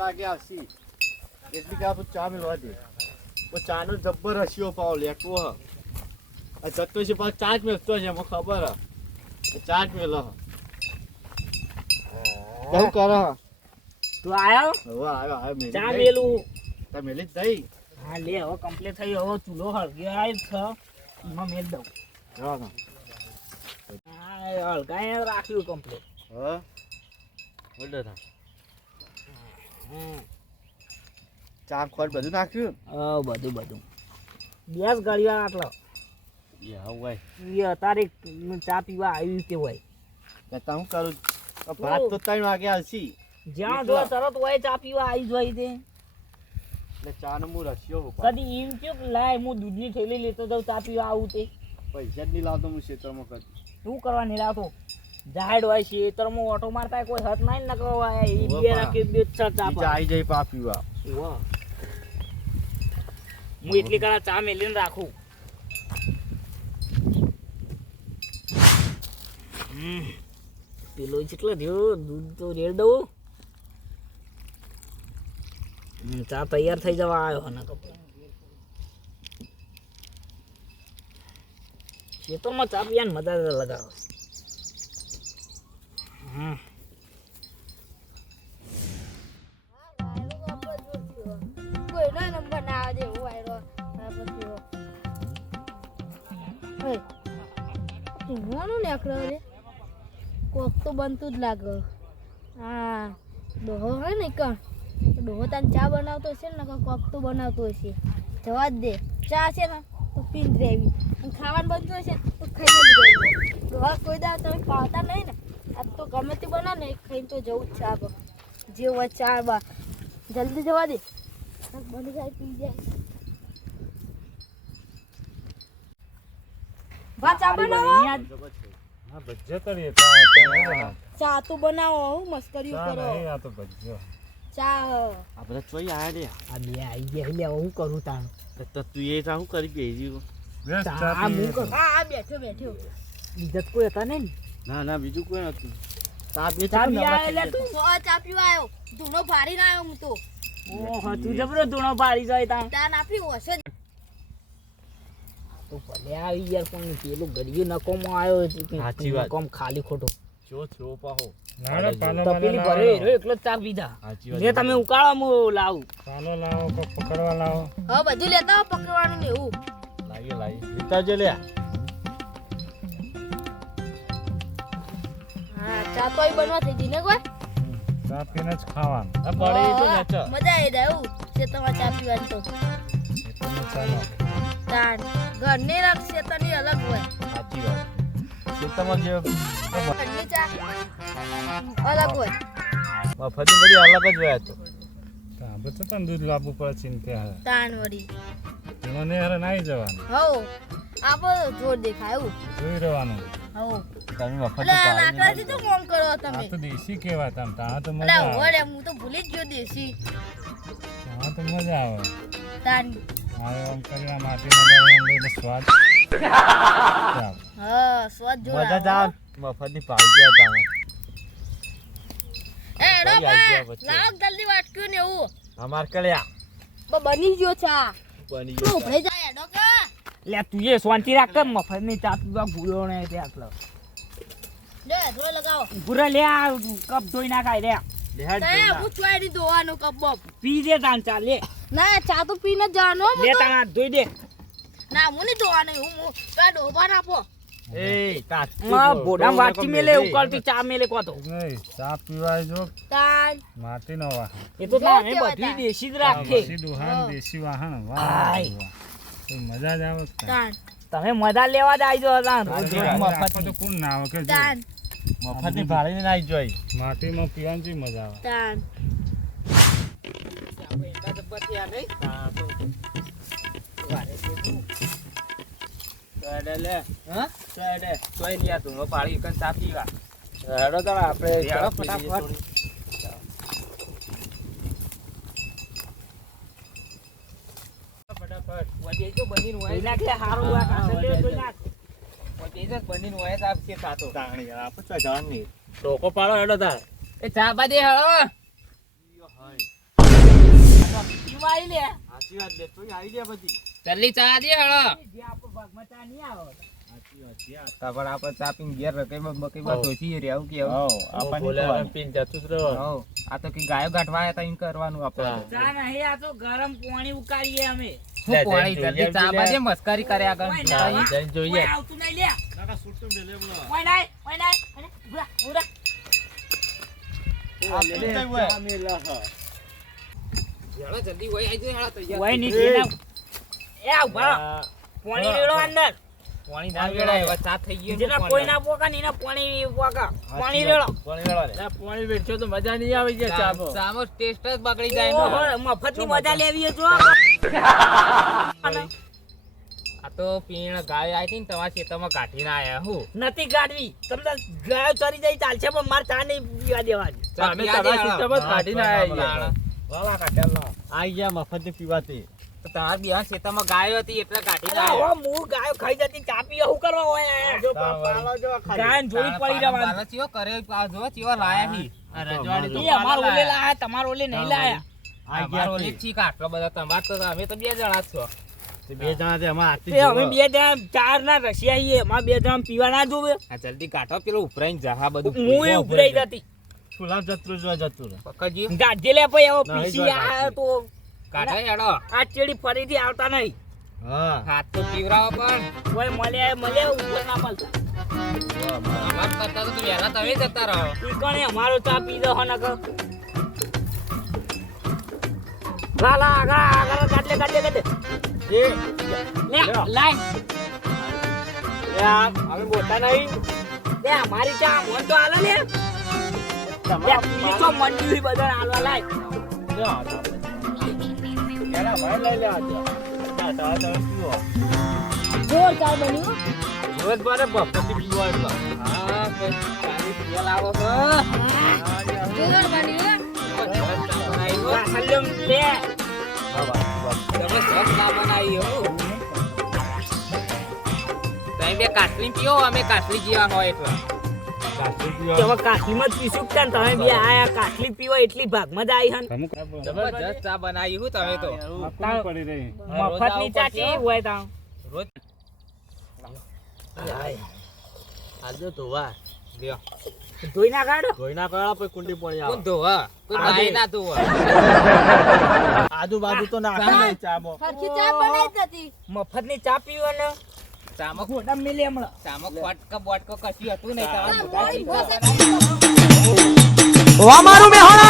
વાગે આવશી એટલી કા ચા મેળવા દે ચાનો જબ્બર હસ્યો પાવ લેટવો હ આ જતો છે પાછો ચા જ મેળતો છે મને ખબર હ ચા જ મેલો કેવું કરો તું આયો હવે આવ્યો મેલી ચા મેલું તમે મેલી જ દઈ હા લે હવે કમ્પ્લીટ થઈ હવે ચૂલો હળગ્યો આય છે એમાં મેલ દઉં હા હળગાય રાખ્યું કમ્પ્લીટ હા ઓર્ડર ના ચા ખોટ બધું નાખ્યું બધું બેસ ગળ્યા આટલો એ તારે ચા પીવા આવ્યું તે હોય તો હું કરું ભાત તો 3 વાગે આવશી જ્યાં જો તરત હોય ચા પીવા આવી જોઈ દે એટલે ચા નો હું રસ્યો કદી એમ કે લાય હું દૂધની થેલી લેતો જાઉં ચા પીવા આવું તે પૈસા જ નહીં લાવતો હું ક્ષેત્રમાં કદી શું કરવા નહીં લાવતો જાહેર હોય ખેતરમાં ઓટો મારતા કોઈ હત નહીં ન કરવા એ બે રાખી બે ચા ચા આવી જાય પા પીવા હું એટલી કરા ચા મેલીને રાખું પેલો જેટલો થયો દૂધ તો રેડ દઉં ચા તૈયાર થઈ જવા આવ્યો ને ખેતરમાં ચા પીવાની મજા લગાવો કોક તો બનતું જ લાગે હા ડોહો હોય ને કા ડોહો તને ચા બનાવતો હશે ને કોક તો બનાવતો હશે જવા જ દે ચા છે ને તો પીન રહેવી અને ખાવાનું બનતું હશે તો ખાઈને જ રહેવું ડોહા કોઈ દા તમે ખાતા નહીં ને આ તો ગમે તે બનાવ ને ખાઈને તો જવું જ છે આ જે હોય ચા બા જલ્દી જવા દે બની જાય પી જાય બા ચા બનાવો હા ભજ્જો કરીએ ચા તો બનાવો હું મસ્કરીઓ કરો આ તો ભજ્જો ચા આ બધા ચોઈ આયા રે આ બે આવી ગયા એટલે હું કરું તાણ તો તું એ ચા હું કરી બેહી ચા હું કરું હા બેઠો બીજા કોઈ હતા નહીં ના બીજું કોઈ નતું ચા બે ચા પી આયા એટલે તું ચા પીવા આવ્યો ધૂણો ભારી ના આવ્યો હું તો ઓહો તું જબરો ધૂણો પાડી જાય તાણ ચા ના પીવો હશે તો ભલે આવી યાર પણ પેલું ગરીબ નકોમો આવ્યો સાચી વાત. નકોમ ખાલી ખોટો જો થયો પાહો લાડો પાલો તપેલી ભરે હેરો એકલો જ ચા પીધા સાચી વાત. લે તમે ઉકાળો હું લાવું પાલો લાવો કોક પકડવા લાવો હવે બધું લેતા આવો પકડવાનું ને એવું લાવી લીધા જે લે હા ચા તો બનવા થઈ ગઈ ને કોઈ ચા પીને જ ખાવાનું આ પડી તો ને ચા મજા આવી જાય એવું છે તમારે ચા પીવાની તો એટલે ચાલો તાણ ઘરની રાખશે તની અલગ હોય સાચી વાત ખેતરમાં જે ઘરની ચા અલગ હોય મફતની બધી અલગ જ હોય તો આપણે તો તને દૂધ લાવવું પડે ચિંતે હે તાણ વળી મને હેરે નાઈ જવાનું હો આપો જોર દેખાય એવું જોઈ રહેવાનું હો તમે મફત એટલે લાકડાથી તો કોમ કરો આ તમે તો દેશી કહેવાય તને ત્યાં તો એટલે મજા આવે હોડે હું તો ભૂલી જ ગયો દેશી ત્યાં તો મજા આવે તાણ મારે આમ કરી આ માટીનો દરવાજો લઈને સ્વાદ હા સ્વાદ જોર મજા આવે જા મફતની પાડી ગયા તમે એ એડો કઈ આવી ગયા વચ્ચે? લાવ જલ્દી વાટક્યું ને એવું અમાર કલ્યા બની ગયો ચા બની તું ગયો ઉભરાઈ જાય એડો કા લે તું એ શાંતિ રાખ કે મફત ની ચા પીવા ભૂલ્યો ને તે આટલો લે ધોઈ લગાવો પૂરા લે આ કપ ધોઈ નાખાય લે લેહાડ તે હું ચોયડી ધોવાનો કપ બપ પી દે તાન ચા લે ના ચા તો પીને જ જવાનો હું લે તો. તાન હાથ ધોઈ દે ના હું નહીં ધોવાનો હું તો ડોબા આપો એ તાત બોડામ વાટકી મેલે ઉકળતી ચા મેલે કોતો નહીં ચા પીવાય જો તાન માટીનો વાહન એ તો તાન એ કેવા બધી તા? દેશી જ રાખે દેશી દુહાન દેશી વાહન વાહ આય. વાહ. તો મજા જ આવે તાન તમે મજા લેવા જ આવી જાવ તાન રોજ રોજ મફત મફત તો કોણ ના આવે કે જો તાન મફતની ભાડીને નાઈ જોઈ માટીમાં પીવાની જે મજા આવે તાન લે હા સાડે તોય લ્યા તું પાડી કન ચા પીવા હેડો તો આપણે હેડો ફટાફટ. ફટાફટ વજે જો બનીને હોય નાખે હારું આ કાસર લે જોઈ નાખ વજે જો બનીને હોય તો આપકે કાતો તાણી આપણે તો જવાનું નહીં ટોકો પાડો હેડો તાર એ ચા બાદે હેળો યો હાય બાજુમાં આઈ લે સાચી વાત લે તો આવી ગયા બધી જલ્દી ચા દે હળો જે આપણો ભાગમાં ચા નહીં આવે સાચી વાત છે ખબર આપણે ચા પીને ઘેર રકઈ બકઈ ધોસી રે આવું કે આ તો કે ગાયો ગાંઠવા આયા તા એમ કરવાનું આપણે ચા નહીં આ તો ગરમ પાણી ઉકાળીએ અમે શું પાણી જલ્દી ચા બાજે મસ્કરી કરે આગળ કોઈ આવતું નહીં લે કાકા સુટ્ટું મેલે બોલો કોઈ નહીં અરે ઉરા આ લે ચા મેલા હ હેળો જલ્દી વઈ આઈ હેળો તૈયાર કોઈ નહીં કેના એ ઉભા પાણી રેડો અંદર પાણી ના વેળાય હવે ચા થઈ ગઈ જેના કોઈ ના પોકા ને પાણી પોકા પાણી રેડો પાણી વેચો તો મજા નહીં આવે છે ચામાં ચાનો ટેસ્ટ જ બગડી જાય ઓહો ને મફતની મજા લેવી છે જો આ તો પીણ ગાય આઈ હતી ને તમારા ખેતરમાં કાઢીને આયા હું નથી ગાડવી તમને ગાયો ચરી જાય ચાલશે પણ માર ચા નહીં પીવા દેવાની અમે તમારા ખેતરમાં કાઢીને આયા વાવા કાઢેલા આઈ ગયા મફત પીવાતી તો તમારા બિહાર ખેતરમાં ગાયો હતી એટલે કાઢીને અરે આયા હો મૂળ ગાયો ખાઈ જતી ચા પીવા શું કરવા હોય જો પાલો જો ખાલી ગાય જોઈ પડી જવાની પાલો ચિયો કરે આ જો ચિયો લાયા હી આ રજવાડી તો એ અમાર ઓલે લાયા તમાર ઓલે નહીં લાયા આઈ અમારો ગયા ઓલી છીક આટલો બધા તમાર તો અમે તો બે જણા જ છો તે બે જણા તે અમાર આતી એ અમે બે જણા ચાર ના રશિયા આઈએ અમાર બે જણા પીવા ના જોવે આ જલ્દી કાઢો પેલો ઉપરાઈને જહા બધું હું એ ઉભરાઈ જતી સુલામ જતું જો જતું પકડજી ગાજે લે પછી હવે નહીં પીસી જોવા આ તો કાઢો હેડો આ ચેડી ફરીથી આવતા નહીં હા હાથ તો પીવરાવો પણ કોઈ મળે ઉપર ના મળતા અમાર કરતા તો વહેલા તમે જતા રહો ઈ કણે અમારો ચા પી દો હન કર લા આગળ કાટલે એ લે લાઈ એ આ અમે બોલતા નહીં લે અમારી ચા મન તો આલે લે લે ઈ તો મંડી બધા આલવા લાય એલા ભાઈ લઈ લે આજે આ તારા પીવો જોર ચા બન્યું રોજ બારે બપતી પીવો એટલે હા કે ચાલી પીવા લાવો છો જોર બન્યું વાસલ્યમ લે તમે સસ ના બનાવી હો તમે બે કાટલી પીઓ અમે કાટલી જેવા હોય એટલે હવે કાઠીમાં જ પીશું કે તમે બે આયા કાટલી પીવા એટલી ભાગમાં જ આવી હન જબરજસ્ત ચા બનાવી હું તમે તો પડી રહી મફતની ચા ચી હોય તા રોજ આજે તો વાહ લ્યો ધોઈ ના કાઢો ધોઈ ના કરા પછી કુંડી પડી કોણ આવે ધોવા કોઈ નાઈ ના ધોવા આજુબાજુ તો નાખી નહીં ચામો સરખી ચા બનાવી જ હતી મફતની ચા પીવાનો ચામક ઘોડા મેલે હમણાં ચામક બોટકો કશું હતું નહીં આ તમારે મોડી ભોસે અમારું મેહોણા